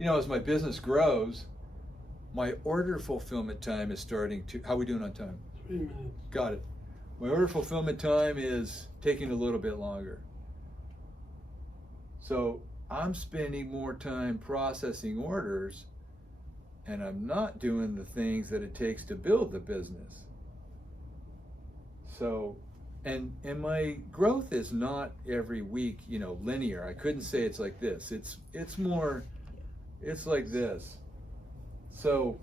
as my business grows, my order fulfillment time is starting to, how are we doing on time? 3 minutes. Got it. My order fulfillment time is taking a little bit longer. So I'm spending more time processing orders, and I'm not doing the things that it takes to build the business. So, and my growth is not every week, linear. I couldn't say it's like this. It's more, it's like this. So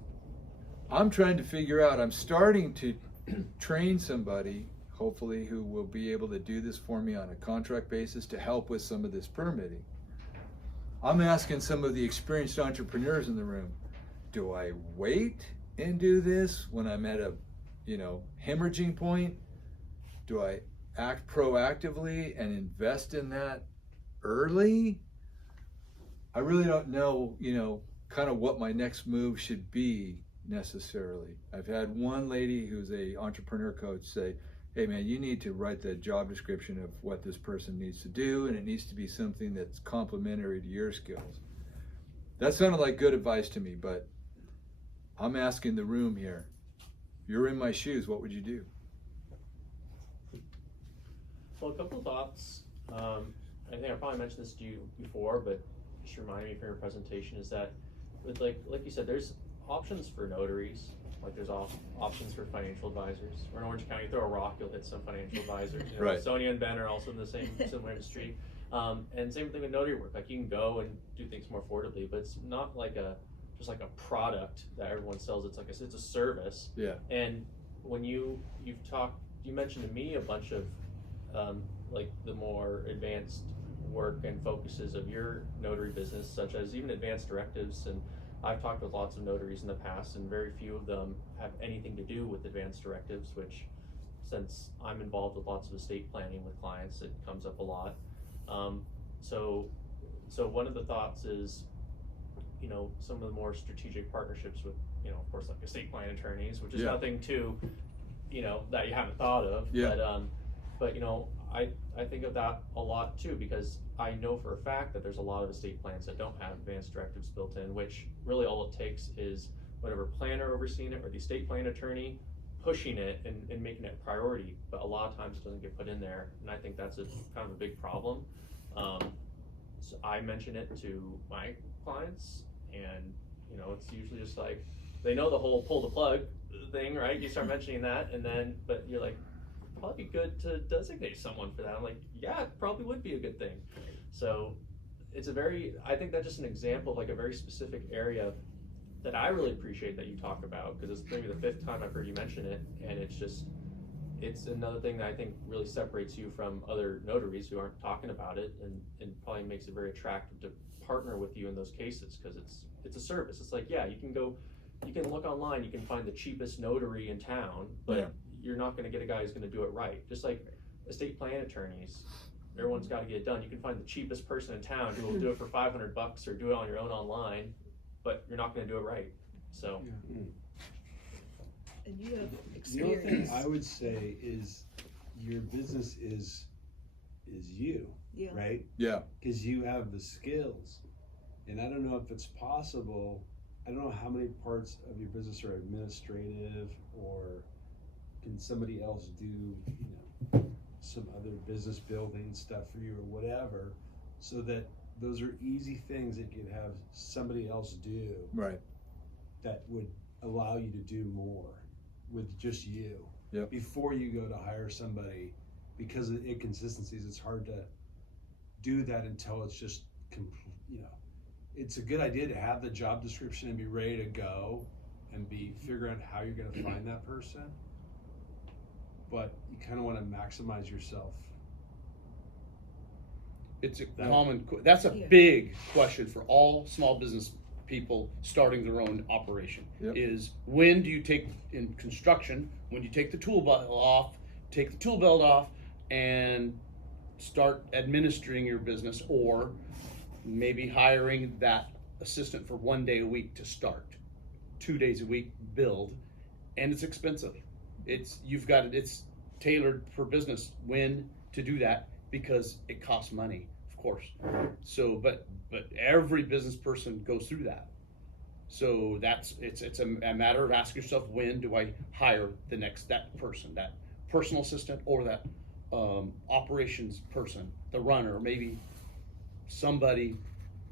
I'm trying to figure out, I'm starting to train somebody, hopefully, who will be able to do this for me on a contract basis to help with some of this permitting. I'm asking some of the experienced entrepreneurs in the room, do I wait and do this when I'm at a, hemorrhaging point? Do I act proactively and invest in that early? I really don't know, kind of what my next move should be necessarily. I've had one lady who's a entrepreneur coach say, hey man, you need to write the job description of what this person needs to do, and it needs to be something that's complementary to your skills. That sounded like good advice to me, but I'm asking the room here, if you're in my shoes, what would you do? Well, a couple of thoughts. I think I probably mentioned this to you before, but just remind me from your presentation is that with like you said, there's options for notaries. Like there's options for financial advisors. We're in Orange County, throw a rock, you'll hit some financial advisors. Right. Sonia and Ben are also in the same similar industry. And same thing with notary work. Like you can go and do things more affordably, but it's not like just like a product that everyone sells. It's like it's a service. Yeah. And when you mentioned to me a bunch of like the more advanced work and focuses of your notary business, such as even advanced directives. And I've talked with lots of notaries in the past, and very few of them have anything to do with advanced directives, which, since I'm involved with lots of estate planning with clients, it comes up a lot. So one of the thoughts is, some of the more strategic partnerships with, of course, like estate plan attorneys, which is nothing too, that you haven't thought of. Yeah. But I think of that a lot too, because I know for a fact that there's a lot of estate plans that don't have advanced directives built in, which really all it takes is whatever planner overseeing it or the estate plan attorney pushing it and making it a priority. But a lot of times it doesn't get put in there, and I think that's kind of a big problem. So I mention it to my clients, and it's usually just like they know the whole pull the plug thing, right? You start mentioning that, but you're like, probably be good to designate someone for that. I'm like, yeah, it probably would be a good thing. So I think that's just an example of like a very specific area that I really appreciate that you talk about, because it's maybe the 5th time I've heard you mention it, and it's another thing that I think really separates you from other notaries who aren't talking about it, and probably makes it very attractive to partner with you in those cases, because it's a service. It's like, yeah, you can look online, you can find the cheapest notary in town, but you're not going to get a guy who's going to do it right. Just like estate plan attorneys, everyone's got to get it done. You can find the cheapest person in town who will do it for $500 or do it on your own online, but you're not going to do it right. So. Yeah. And you have The other thing experience. I would say is your business is you, Yeah. right? Yeah. Because you have the skills, and I don't know if it's possible. I don't know how many parts of your business are administrative, or can somebody else do, some other business building stuff for you or whatever, so that those are easy things that you could have somebody else do. Right. That would allow you to do more with just you. Yep. Before you go to hire somebody, because of the inconsistencies, it's hard to do that until it's just it's a good idea to have the job description and be ready to go and be figuring out how you're going to find that person, but you kind of want to maximize yourself. It's a That- that's a Yeah. big question for all small business people starting their own operation. Yep. Is when do you take, in construction, when you take the tool belt off and start administering your business, or maybe hiring that assistant for 1 day a week to start, 2 days a week build, and it's expensive. It's tailored for business when to do that, because it costs money. Of course. So, but every business person goes through that. So it's a matter of asking yourself, when do I hire that person, that personal assistant, or that operations person, the runner, maybe somebody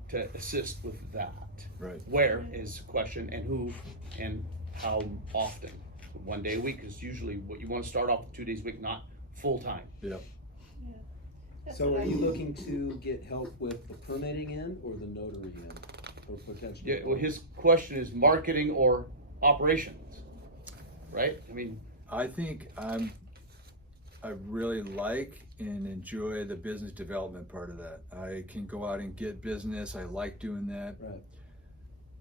to assist with that. Right. Where is the question, and who, and how often? 1 day a week is usually what you want to start off with, 2 days a week, not full time. Yep. That's So what are I you do. looking to get help with the permitting end or the notary end? Or potentially? Yeah, well, his question is marketing or operations, right? I mean, I think I really like and enjoy the business development part of that. I can go out and get business. I like doing that. Right.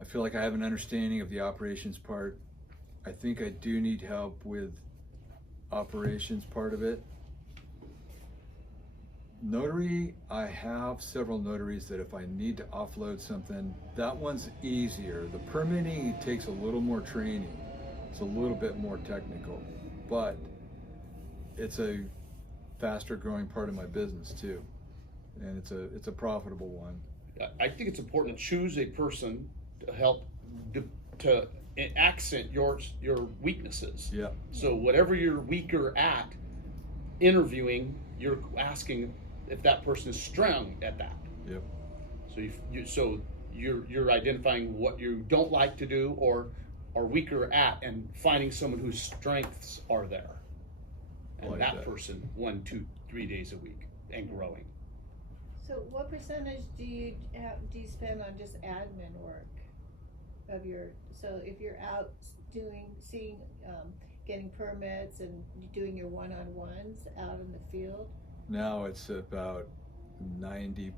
I feel like I have an understanding of the operations part. I think I do need help with operations part of it. Notary, I have several notaries that if I need to offload something, that one's easier. The permitting takes a little more training. It's a little bit more technical, but it's a faster growing part of my business too. And it's a profitable one. I think it's important to choose a person to help to accent your weaknesses. Yeah. So whatever you're weaker at, interviewing, you're asking if that person is strong at that. Yep. So you're identifying what you don't like to do or are weaker at, and finding someone whose strengths are there, and Like that that. person 1, 2, 3 days a week and growing. So what percentage do you spend on just admin work of your, so if you're out getting permits and doing your one-on-ones out in the field, Now it's about 90%.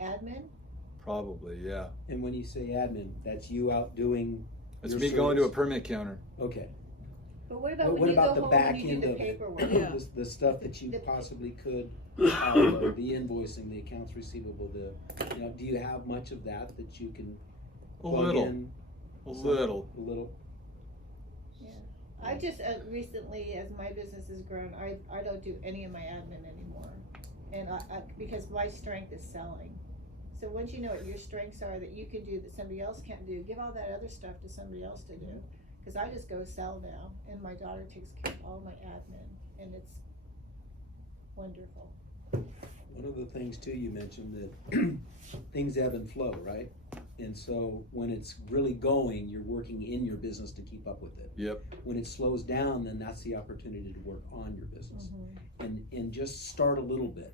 admin? Probably, yeah. And when you say admin, that's you out doing? It's your me going to a service? permit counter. Okay. But what about But when what you go about the home back and you end do the of it? paperwork? Yeah. The stuff that you The- possibly could, the invoicing, the accounts receivable, do you have much of that you can A plug little, in? a little. A little? Yeah. I just recently, as my business has grown, I don't do any of my admin anymore. And because my strength is selling. So once you know what your strengths are that you can do that somebody else can't do, give all that other stuff to somebody else to do. Cause I just go sell now, and my daughter takes care of all my admin, and it's wonderful. One of the things too, you mentioned that things ebb and flow, right? And so when it's really going, you're working in your business to keep up with it. Yep. When it slows down, then that's the opportunity to work on your business. And just start a little bit,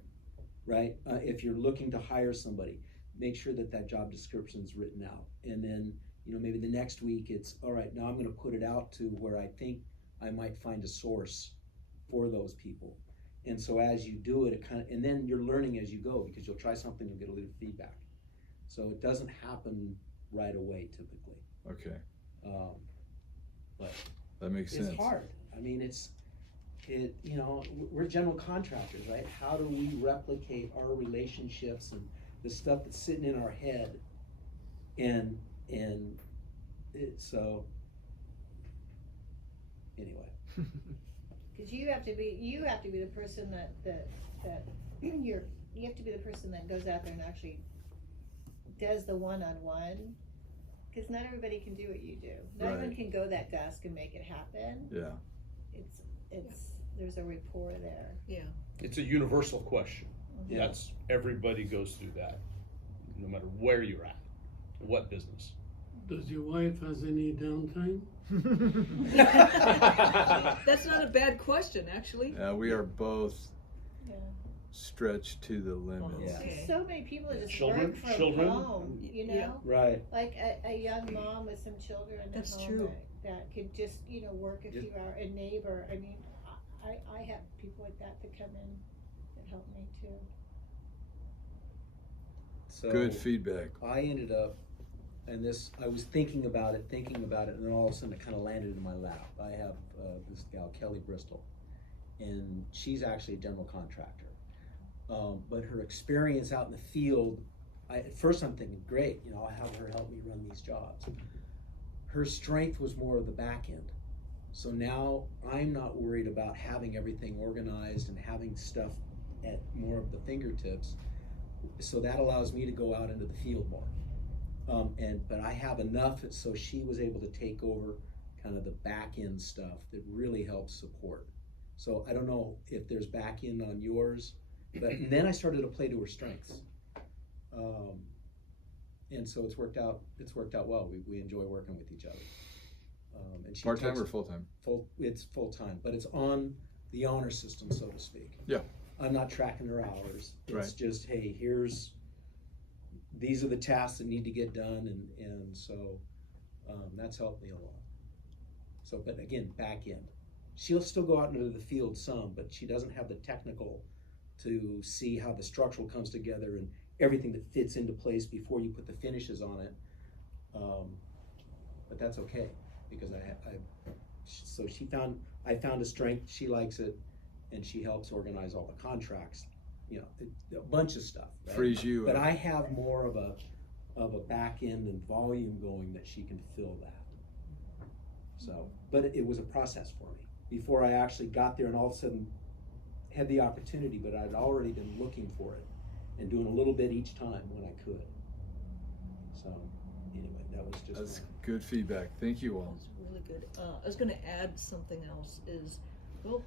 right? If you're looking to hire somebody, make sure that job description is written out. And then, maybe the next week it's, all right, now I'm gonna put it out to where I think I might find a source for those people. And so as you do it, and then you're learning as you go, because you'll try something, you'll get a little feedback. So it doesn't happen right away typically. Okay. But That makes sense. it's hard. I mean, we're general contractors, right? How do we replicate our relationships and the stuff that's sitting in our head? So anyway. Cause you have to be the person that you have to be the person that goes out there and actually does the one-on-one. Cause not everybody can do what you do. Not everyone Right. can go that desk and make it happen. Yeah. There's a rapport there. It's a universal question. Yeah. That's, everybody goes through that, no matter where you're at, what business. Does your wife has any downtime? That's not a bad question, actually. We are both Yeah. stretched to the limit. Yeah. There's so many people that just Children- work from children. home, Yeah. Right. Like a young mom with some children at That's home true. that could just, work a Yep. few hours, a neighbor. I mean, I have people like that help me too. So Good feedback. I ended up, I was thinking about it, and then all of a sudden it kind of landed in my lap. I have this gal, Kelly Bristol, and she's actually a general contractor. But her experience out in the field, at first I'm thinking, great, I'll have her help me run these jobs. Her strength was more of the back end. So now I'm not worried about having everything organized and having stuff at more of the fingertips. so that allows me to go out into the field more. But I have enough, so she was able to take over kind of the back end stuff that really helps support. So I don't know if there's back end on yours, but and then I started to play to her strengths. And so it's worked out well. We enjoy working with each other. And she Part-time takes or full-time? it's full-time, but it's on the honor system, so to speak. Yeah. I'm not tracking her hours. It's Right. just, hey, these are the tasks that need to get done, and so that's helped me a lot. So, but again, back end. She'll still go out into the field some, but she doesn't have the technical to see how the structural comes together and everything that fits into place before you put the finishes on it. But that's okay, because I found a strength, she likes it, and she helps organize all the contracts, a bunch of stuff. Right? Frees you But up. I have more of a back end and volume going that she can fill that. So, but it was a process for me before I actually got there and all of a sudden had the opportunity, but I'd already been looking for it and doing a little bit each time when I could. So anyway, that was just That's my- good feedback. Thank you all. That's really good. I was gonna add something else is, well,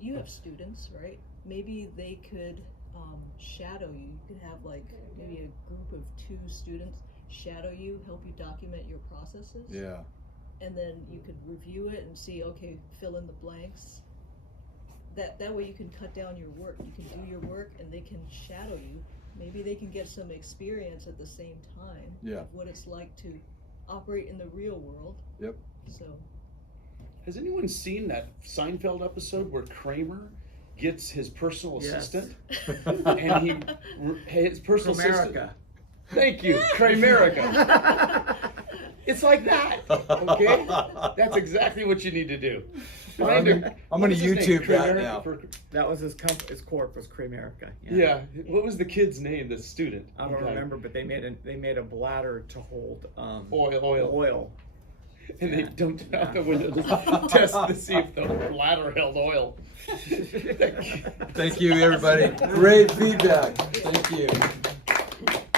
you have students, right? Maybe they could shadow you. You could have like maybe a group of 2 students shadow you, help you document your processes. Yeah. And then you could review it and see, okay, fill in the blanks. That way you can cut down your work. You can do your work and they can shadow you. Maybe they can get some experience at the same time Yeah. of what it's like to operate in the real world. Yep. So Has anyone seen that Seinfeld episode where Kramer gets his personal Yes. assistant? And his personal assistant. Comerica. Thank you, Kramerica. It's like that, okay? That's exactly what you need to do. I'm gonna YouTube that now. That was his corp was Kramerica. Yeah. What was the kid's name? The student. I don't Okay. remember, but they made a bladder to hold Oil. oil. And they dumped it out the window to test to see if the bladder held oil. Thank you, everybody. Great feedback. Thank you.